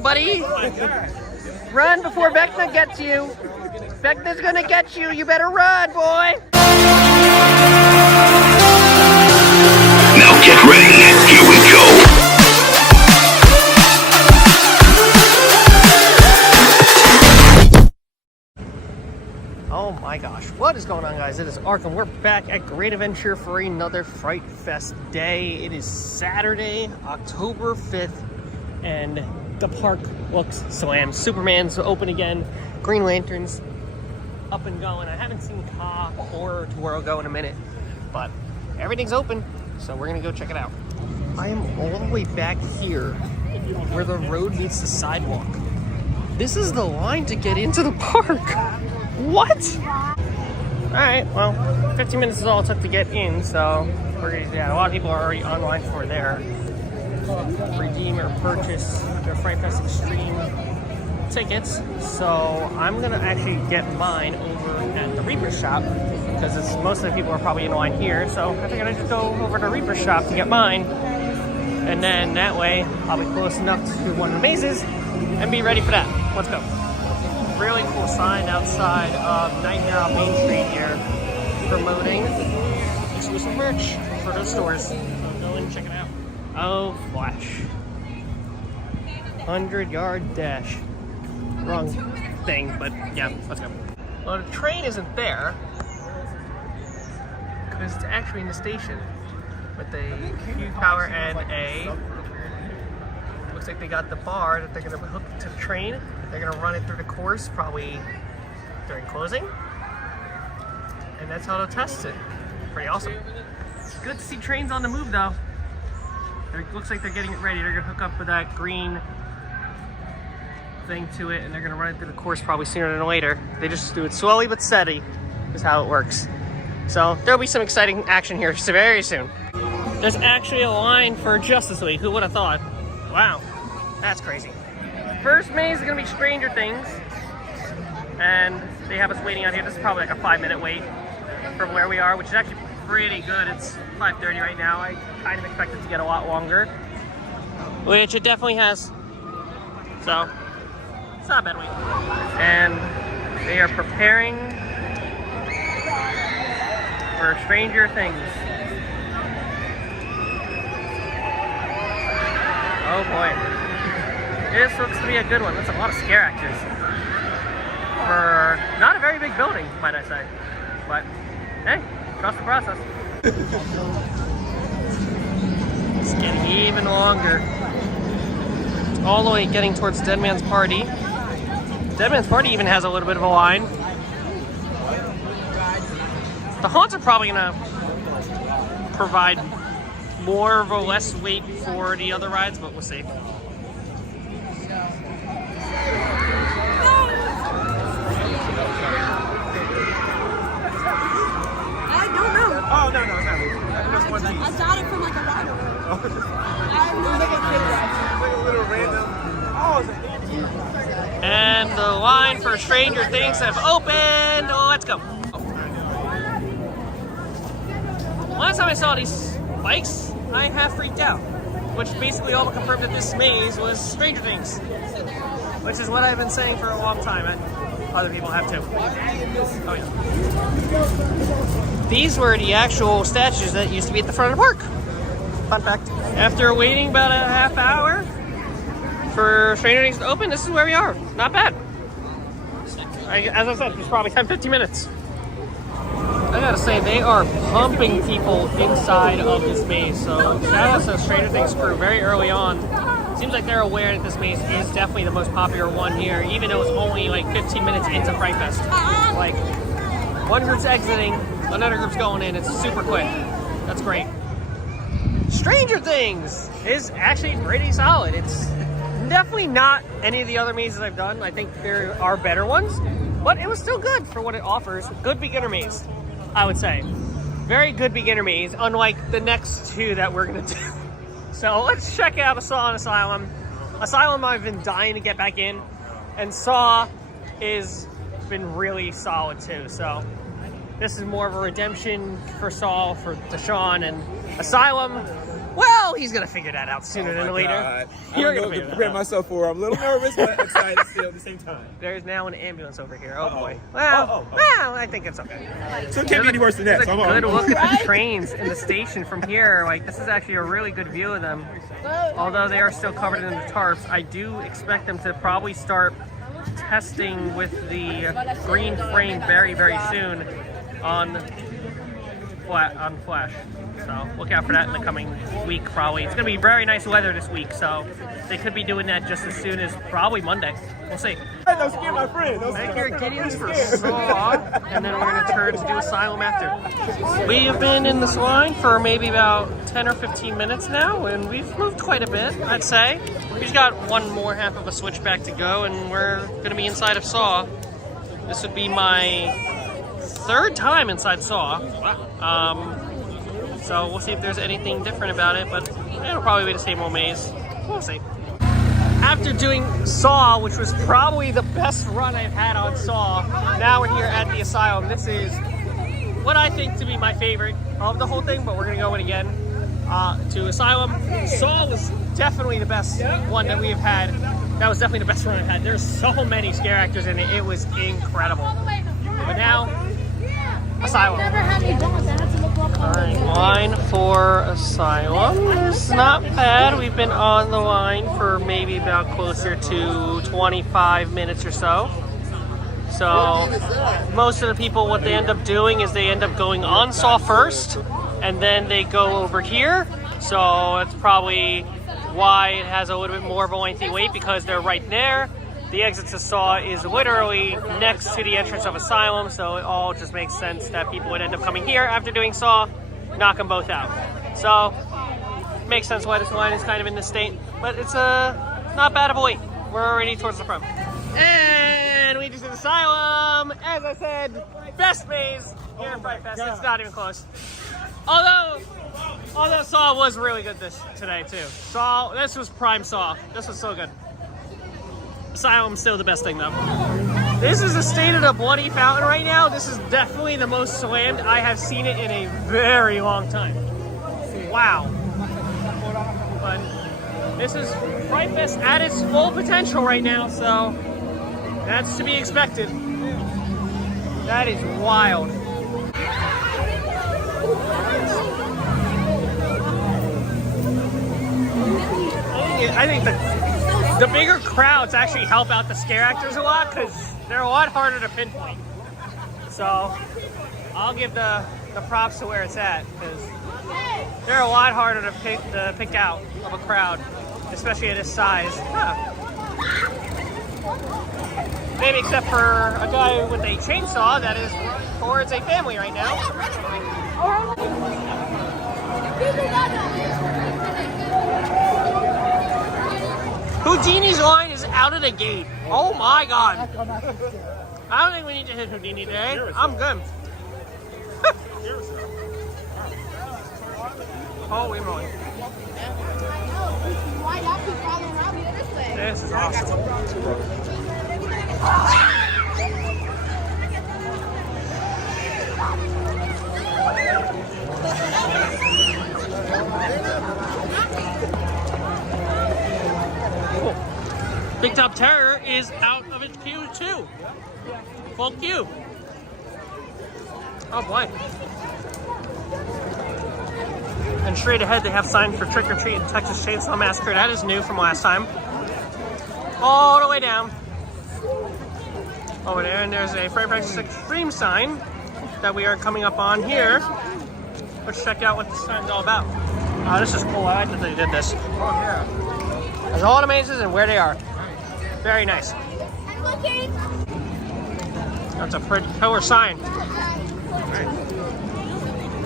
buddy. Run before Vecna gets you. Vecna's gonna get you. You better run, boy. Now get ready. Here we go. Oh my gosh, what is going on, guys? It is Arkham. We're back at Great Adventure for another Fright Fest day. It is Saturday, October 5th, and the park looks slammed. Superman's open again, Green Lantern's up and going. I haven't seen Ka or Toro go in a minute, but everything's open, so we're gonna go check it out. I am all the way back here where the road meets the sidewalk. This is the line to get into the park. What? Alright, well, 15 minutes is all it took to get in, so we're gonna, yeah, a lot of people are already online for their redeem or purchase their Fright Fest Extreme tickets. So I'm gonna actually get mine over at the Reaper shop because most of the people are probably in line here. So I figured I'd just go over to the Reaper shop to get mine, and then that way I'll be close enough to one of the mazes and be ready for that. Let's go. Really cool sign outside of Nightmare on Main Street here promoting exclusive merch for those stores. So go and check it out. Oh, Flash. 100-yard dash. Wrong thing, but yeah, let's go. Well, the train isn't there because it's actually in the station with the Q Power and a. Looks like they got the bar that they're going to hook to the train. They're going to run it through the course probably during closing. And that's how they'll test it. Pretty awesome. It's good to see trains on the move though. It looks like they're getting it ready. They're going to hook up with that green thing to it and they're going to run it through the course probably sooner than later. They just do it slowly but steady is how it works. So there'll be some exciting action here very soon. There's actually a line for Justice League. Who would have thought? Wow, that's crazy. First maze is gonna be Stranger Things, and they have us waiting out here. This is probably like a 5-minute wait from where we are, which is actually pretty good. It's 5:30 right now. I kind of expect it to get a lot longer, which it definitely has. So it's not a bad wait. And they are preparing for Stranger Things. Oh boy. This looks to be a good one. That's a lot of scare actors. For not a very big building, might I say. But, hey, trust the process. It's getting even longer. All the way getting towards Dead Man's Party. Dead Man's Party even has a little bit of a line. The haunts are probably gonna provide more of a less wait for the other rides, but we'll see. Oh, no. I got it from like a rider. Like a little random. Oh, it's an antique. And the line for Stranger Things have opened. Oh, let's go. Last time I saw these bikes, I half freaked out. Which basically all but confirmed that this maze was Stranger Things. Which is what I've been saying for a long time, and other people have too. Oh yeah. These were the actual statues that used to be at the front of the park. Fun fact. After waiting about a half hour for Stranger Things to open, this is where we are. Not bad. As I said, it's probably 10-15 minutes. I gotta say, they are pumping people inside of this maze. So shout out to Stranger Things crew very early on. Seems like they're aware that this maze is definitely the most popular one here, even though it's only like 15 minutes into Fright Fest. Like, one group's exiting, another group's going in. It's super quick. That's great. Stranger Things is actually pretty solid. It's definitely not any of the other mazes I've done. I think there are better ones, but it was still good for what it offers. Good beginner maze, I would say. Very good beginner maze, unlike the next two that we're gonna do. So let's check out Asylum. Asylum I've been dying to get back in, and Saw is been really solid too. So this is more of a redemption for Saul, for Dashawn, and Asylum Well, he's gonna figure that out sooner than later. God. You're I gonna don't know figure to that prepare out. myself for. I'm a little nervous, but excited still at the same time. There's now an ambulance over here. Oh Uh-oh. boy. Well, Oh. well, I think it's okay. So it can't be any worse than that. There's So a I'm good on. look at the trains in the station from here. Like, this is actually a really good view of them. Although they are still covered in the tarps, I do expect them to probably start testing with the green frame very, very soon on Flash. So look out for that in the coming week, probably. It's going to be very nice weather this week, so they could be doing that just as soon as probably Monday. We'll see. Hey, don't scare my friend. Don't Back scare here my at Gideon's for friend. Saw, and then we're going to turn to do Asylum after. We have been in this line for maybe about 10 or 15 minutes now, and we've moved quite a bit, I'd say. We've got one more half of a switchback to go, and we're going to be inside of Saw. This would be my third time inside Saw. So we'll see if there's anything different about it, but it'll probably be the same old maze. We'll see. After doing Saw, which was probably the best run I've had on Saw, now we're here at the Asylum. This is what I think to be my favorite of the whole thing, but we're going to go in again to Asylum. Saw was definitely the best one that we have had. That was definitely the best one I've had. There's so many scare actors in it. It was incredible. But now, Asylum. Alright, line for Asylum is not bad. We've been on the line for maybe about closer to 25 minutes or so. So, most of the people, what they end up doing is they end up going on Saw first, and then they go over here. So, that's probably why it has a little bit more of a lengthy wait, because they're right there. The exit to Saw is literally next to the entrance of Asylum, so it all just makes sense that people would end up coming here after doing Saw, knock them both out. So, makes sense why this line is kind of in this state, but it's not bad of a wait. We're already towards the front. And we just did Asylum. As I said, best maze here in Fright Fest. It's not even close. Although Saw was really good today too. Saw, this was prime Saw. This was so good. Asylum's still the best thing though. This is the state of the bloody fountain right now. This is definitely the most slammed I have seen it in a very long time. Wow. But this is Fright Fest at its full potential right now, so that's to be expected. That is wild. I think the bigger crowds actually help out the scare actors a lot, because they're a lot harder to pinpoint. So I'll give the props to where it's at, because they're a lot harder to pick out of a crowd, especially at this size. Maybe except for a guy with a chainsaw that is towards a family right now. Houdini's line is out of the gate. Oh my god. I don't think we need to hit Houdini today. I'm good. Holy moly. This is awesome. Big Top Terror is out of its queue too. Full queue. Oh boy. And straight ahead they have signs for Trick or Treat and Texas Chainsaw Massacre. That is new from last time. All the way down. Over there, and there's a Fright Fest Extreme sign that we are coming up on here. Let's check out what this sign's all about. This is cool. I like that they did this. Oh yeah. There's all the mazes and where they are. Very nice. That's a pretty killer sign.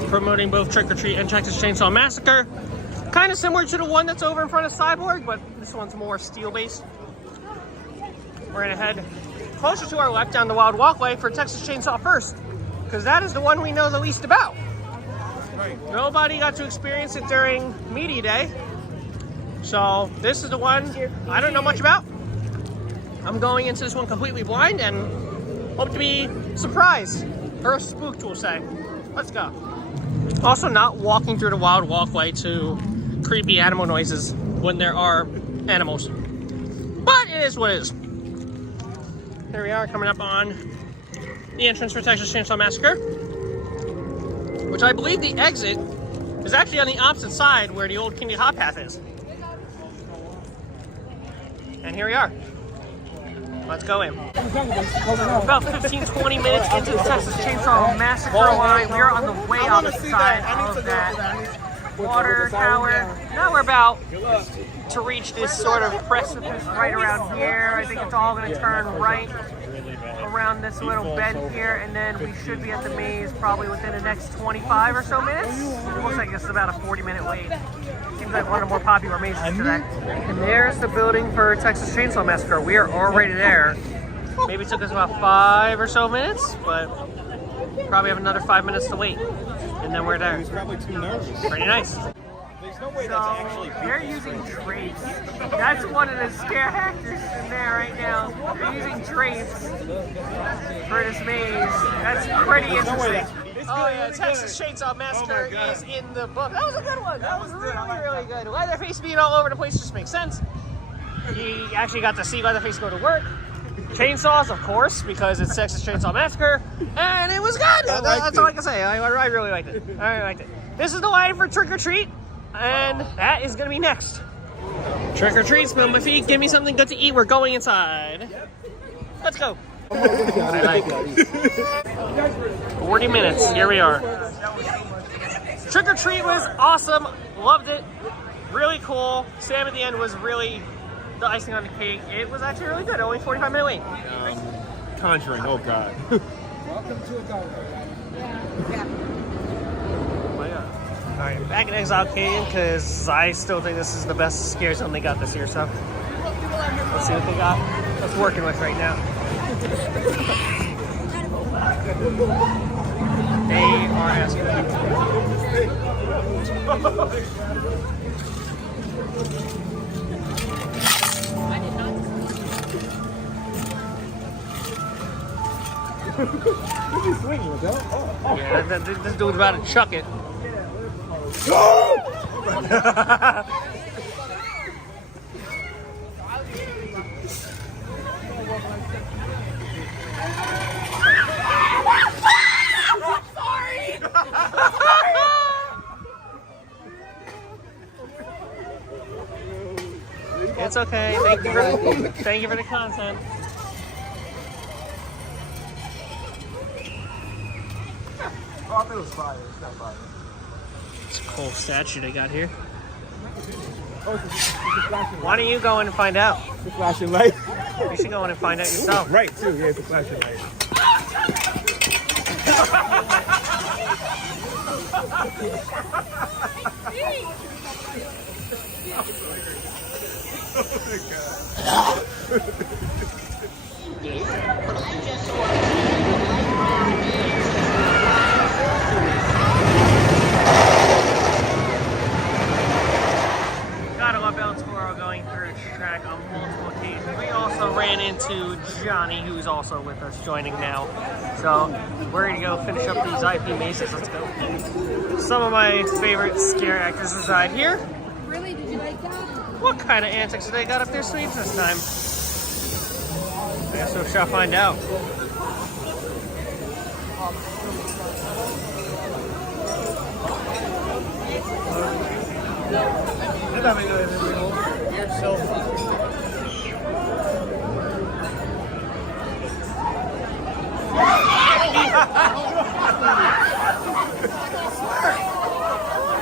Promoting both Trick or Treat and Texas Chainsaw Massacre. Kind of similar to the one that's over in front of Cyborg, but this one's more steel-based. We're gonna head closer to our left down the Wild Walkway for Texas Chainsaw first, because that is the one we know the least about. Nobody got to experience it during Media Day, so this is the one I don't know much about. I'm going into this one completely blind and hope to be surprised, or spooked, we'll say. Let's go. Also, not walking through the Wild Walkway to creepy animal noises when there are animals. But it is what it is. Here we are coming up on the entrance for Texas Chainsaw Massacre, which I believe the exit is actually on the opposite side where the old Kindy Hot Path is. And here we are. Let's go in. About 15-20 minutes into the Texas Chainsaw Massacre line. We're on the way opposite side of that water tower. Now we're about to reach this sort of precipice right around here. I think it's all going to turn right around this little bend here, and then we should be at the maze probably within the next 25 or so minutes. It looks like it's about a 40-minute wait. Seems like one of the more popular mazes today. And there's the building for Texas Chainsaw Massacre. We are already there. Maybe it took us about 5 or so minutes, but probably have another 5 minutes to wait. And then we're there. He's probably too nervous. Pretty nice. There's no way So, that's actually they're using drapes. That's one of the scare actors in there right now. They're using drapes for this maze. That's pretty interesting. Oh yeah, Texas Chainsaw Massacre is in the book. That was a good one. That was really good. Leatherface being all over the place just makes sense. You actually got to see Leatherface go to work. Chainsaws, of course, because it's Texas Chainsaw Massacre, and it was good. That's all I can say. I really liked it. I really liked it. This is the line for Trick or Treat, and that is going to be next. Trick or Treat, smell my feet, give me something good to eat. We're going inside. Let's go. 40 minutes. Here we are. Trick or Treat was awesome. Loved it. Really cool. Sam at the end was really the icing on the cake. It was actually really good. Only 45-minute wait. Conjuring. Oh God. Welcome to a go. Yeah. All right, back in Exile Canyon because I still think this is the best scare zone they got this year. So let's see what they got. What's working with right now. They are asking. Yeah, this dude's about to chuck it. It's okay. Thank you for the content. Oh, I thought it was fire. It's not fire. It's a cool statue they got here. Why don't you go in and find out? It's a flashing light. You should go in and find out yourself. Right, too. Yeah, it's a flashing light. Oh my Gotta love El Toro going through the track on multiple occasions. We also ran into Jonny, who's also with us, joining now. So we're gonna go finish up these IP mazes. Let's go. Some of my favorite scare actors reside here. Really? Did you like that? What kind of antics do they got up their sleeves this time? I guess we shall find out. You're so funny.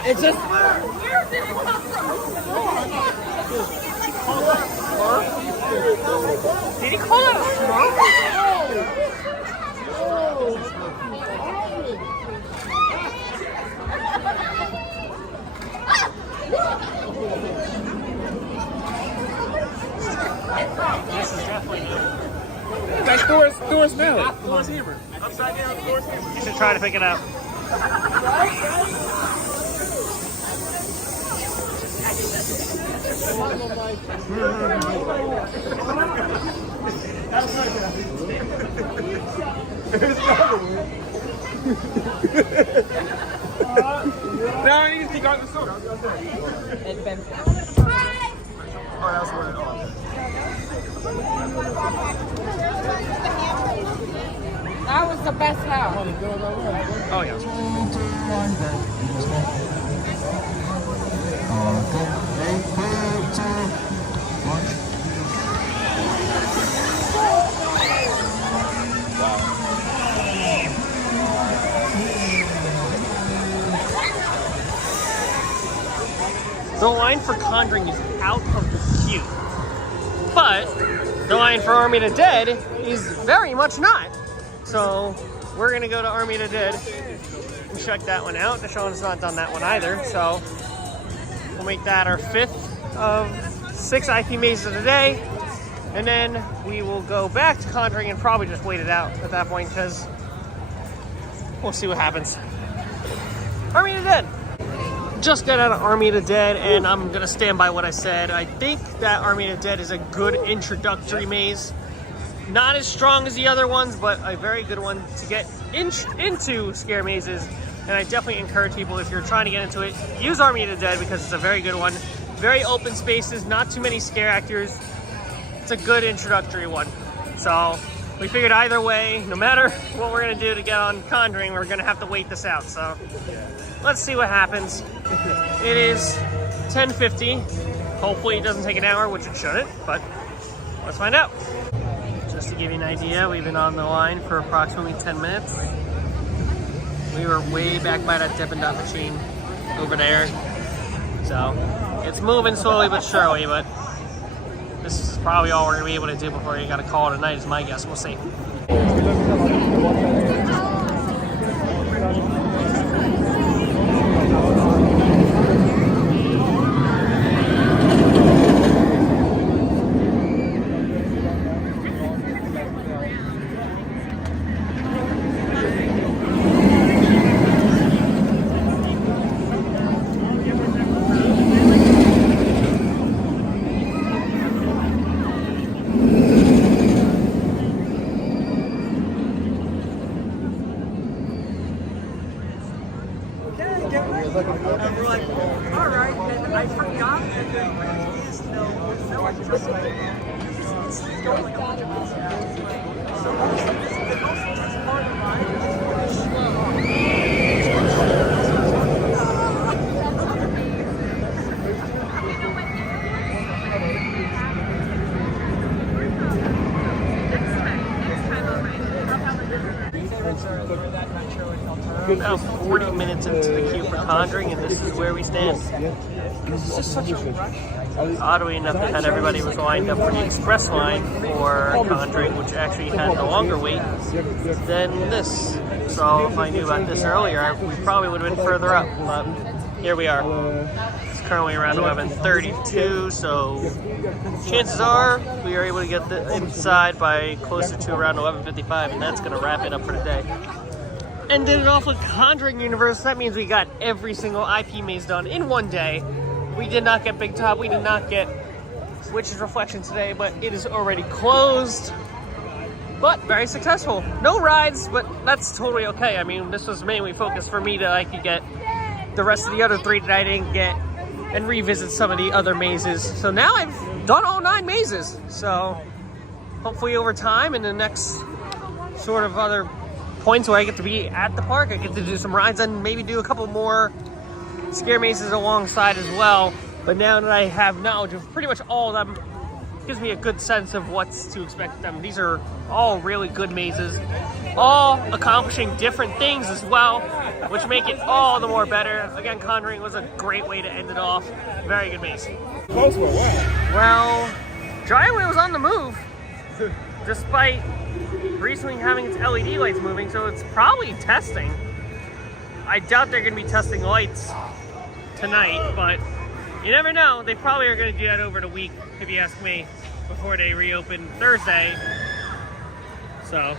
It's just Where did it come from? Did he call it a smurf? This is definitely new. That's Thor's mallet. Thor's hammer. Upside down, Thor's hammer. You should try to pick it up. No, I need to take out the sword. is the best house. Oh yeah. The line for Conjuring is out of the queue, but the line for Army of the Dead is very much not. So we're gonna go to Army of the Dead and check that one out. Dashawn's not done that one either, so we'll make that our 5th of 6 IP mazes of the day, and then we will go back to Conjuring and probably just wait it out at that point because we'll see what happens. Army of the Dead. Just got out of Army of the Dead, and I'm gonna stand by what I said. I think that Army of the Dead is a good introductory maze. Not as strong as the other ones, but a very good one to get into scare mazes. And I definitely encourage people, if you're trying to get into it, use Army of the Dead because it's a very good one. Very open spaces, not too many scare actors. It's a good introductory one. So we figured either way, no matter what we're gonna do to get on Conjuring, we're gonna have to wait this out. So let's see what happens. It is 10:50. Hopefully it doesn't take an hour, which it shouldn't, but let's find out. Just to give you an idea, we've been on the line for approximately 10 minutes. We were way back by that Dippin' Dot machine over there. So it's moving slowly but surely, but this is probably all we're gonna be able to do before you gotta call it a night is my guess. We'll see. And we're like, all right, and I forgot that there is no adjustment. It's going on. So the most part of mine is About 40 minutes into the queue for Conjuring, and this is where we stand. It's just such a rush. Oddly enough, they had everybody was lined up for the express line for Conjuring, which actually had a longer wait than this. So if I knew about this earlier, we probably would have been further up, but here we are. It's currently around 11:32, so chances are we are able to get inside by closer to around 11:55, and that's going to wrap it up for today. Ended it off with Conjuring Universe. That means we got every single IP maze done in one day. We did not get Big Top. We did not get Witch's Reflection today, but it is already closed. But very successful. No rides, but that's totally okay. I mean, this was mainly focused for me to like get the rest of the other 3 that I didn't get and revisit some of the other mazes. So now I've done all 9 mazes. So hopefully over time in the next sort of other points where I get to be at the park, I get to do some rides and maybe do a couple more scare mazes alongside as well. But now that I have knowledge of pretty much all of them, it gives me a good sense of what's to expect of them. These are all really good mazes, all accomplishing different things as well, which make it all the more better. Again, Conjuring was a great way to end it off. Very good maze. Close for what? Well, Giant Wheel was on the move, despite recently having its LED lights moving, so it's probably testing. I doubt they're going to be testing lights tonight, but you never know. They probably are going to do that over the week, if you ask me, before they reopen Thursday. So,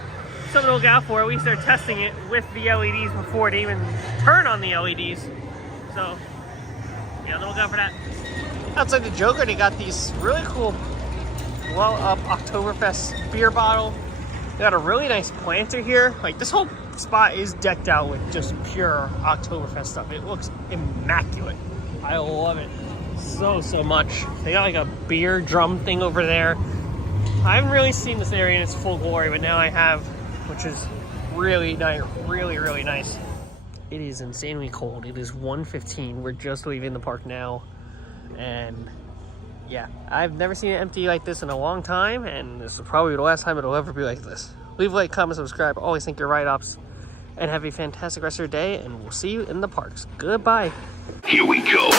something to look out for. At least they're testing it with the LEDs before they even turn on the LEDs. So, yeah, look out for that. Outside the Joker, they got these really cool blow-up Oktoberfest beer bottle. They got a really nice planter here. Like, this whole spot is decked out with just pure Oktoberfest stuff. It looks immaculate. I love it so much. They got like a beer drum thing over there. I haven't really seen this area in its full glory, but now I have, which is really nice, really nice. It is insanely cold. It is 1:15. We're just leaving the park now, and yeah, I've never seen it empty like this in a long time, and this is probably the last time it'll ever be like this. Leave a like, comment, subscribe. Always thank your ride-ops, and have a fantastic rest of your day, and we'll see you in the parks. Goodbye. Here we go.